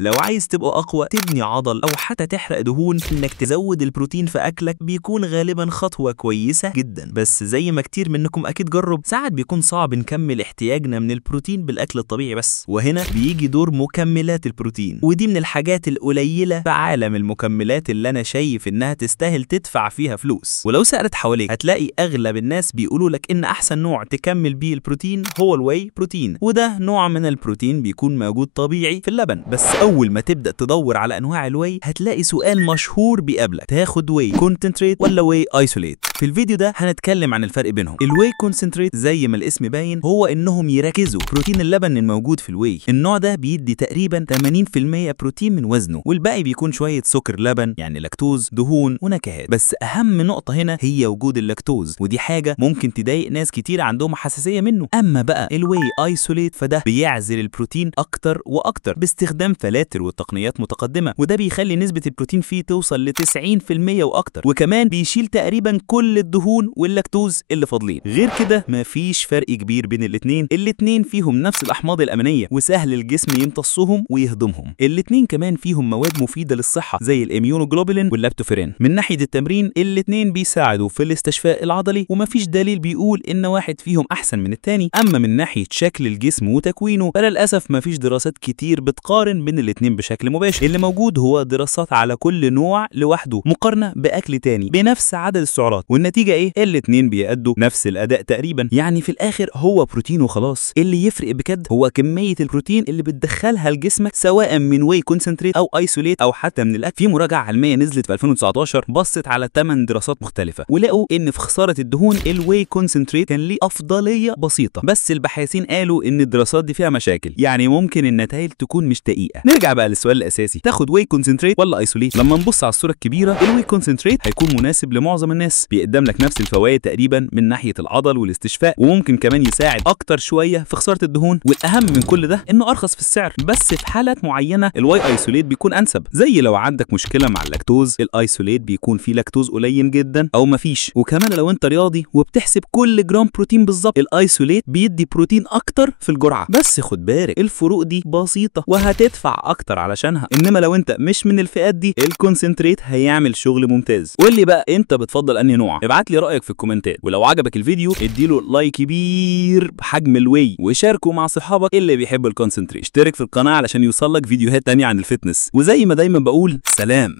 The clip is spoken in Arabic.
لو عايز تبقى أقوى، تبني عضل أو حتى تحرق دهون، إنك تزود البروتين في أكلك بيكون غالبا خطوة كويسة جدا. بس زي ما كتير منكم أكيد جرب، ساعات بيكون صعب نكمل احتياجنا من البروتين بالأكل الطبيعي بس، وهنا بيجي دور مكملات البروتين، ودي من الحاجات القليلة في عالم المكملات اللي أنا شايف إنها تستاهل تدفع فيها فلوس. ولو سألت حواليك هتلاقي أغلب الناس بيقولوا لك إن أحسن نوع تكمل بيه البروتين هو الواي بروتين، وده نوع من البروتين بيكون موجود طبيعي في اللبن. بس أول ما تبدأ تدور على أنواع الواي هتلاقي سؤال مشهور بيقابلك: تاخد واي كونسنتريت ولا واي ايسوليت؟ في الفيديو ده هنتكلم عن الفرق بينهم. الواي كونسنتريت زي ما الاسم باين هو انهم يركزوا بروتين اللبن الموجود في الواي. النوع ده بيدي تقريبا 80% بروتين من وزنه، والباقي بيكون شويه سكر لبن يعني لاكتوز، دهون ونكهات. بس اهم نقطه هنا هي وجود اللاكتوز، ودي حاجه ممكن تضايق ناس كتير عندهم حساسيه منه. اما بقى الواي ايسوليت فده بيعزل البروتين اكتر واكتر باستخدام فلاتر وتقنيات متقدمه، وده بيخلي نسبه البروتين فيه توصل ل 90% واكتر، وكمان بيشيل تقريبا كل الدهون واللاكتوز اللي فاضلين. غير كده مفيش فرق كبير بين الاتنين فيهم نفس الاحماض الامينيه، وسهل الجسم يمتصهم ويهضمهم. الاتنين كمان فيهم مواد مفيده للصحه زي الاميونوجلوبولين واللاكتوفيرين. من ناحيه التمرين الاتنين بيساعدوا في الاستشفاء العضلي، ومفيش دليل بيقول ان واحد فيهم احسن من التاني. اما من ناحيه شكل الجسم وتكوينه فللاسف مفيش دراسات كتير بتقارن بين الاتنين بشكل مباشر. اللي موجود هو دراسات على كل نوع لوحده مقارنه باكل تاني بنفس عدد السعرات، والنتيجه ايه؟ الاتنين بيأدوا نفس الاداء تقريبا. يعني في الاخر هو بروتين وخلاص. اللي يفرق بجد هو كميه البروتين اللي بتدخلها لجسمك، سواء من واي كونسنتريت او ايسوليت او حتى من الاكل. في مراجعه علميه نزلت في 2019 بصت على 8 دراسات مختلفه، ولقوا ان في خساره الدهون الواي كونسنتريت كان ليه افضليه بسيطه. بس الباحثين قالوا ان الدراسات دي فيها مشاكل، يعني ممكن النتائج تكون مش دقيقه. نرجع بقى للسؤال الاساسي: تاخد واي كونسنتريت ولا ايسوليت؟ لما نبص على الصوره الكبيره الواي كونسنتريت هيكون مناسب لمعظم الناس، بيقدم لك نفس الفوائد تقريبا من ناحيه العضل والاستشفاء، وممكن كمان يساعد اكتر شويه في خساره الدهون. والاهم من كل ده انه ارخص في السعر. بس في حالات معينه الواي ايسوليت بيكون انسب، زي لو عندك مشكله مع اللاكتوز الايسوليت بيكون فيه لاكتوز قليل جدا او مفيش. وكمان لو انت رياضي وبتحسب كل جرام بروتين بالظبط الايسوليت بيدي بروتين اكتر في الجرعه. بس خد بالك الفروق دي بسيطه وهتدفع اكتر علشانها. انما لو انت مش من الفئات دي الكونسنتريت هيعمل شغل ممتاز. قول لي بقى انت بتفضل انهي نوع؟ ابعت لي رايك في الكومنتات، ولو عجبك الفيديو اديله لايك كبير بحجم الواي، وشاركه مع صحابك اللي بيحبوا الكونسنتريت. اشترك في القناه علشان يوصلك فيديوهات تانية عن الفتنس، وزي ما دايما بقول سلام.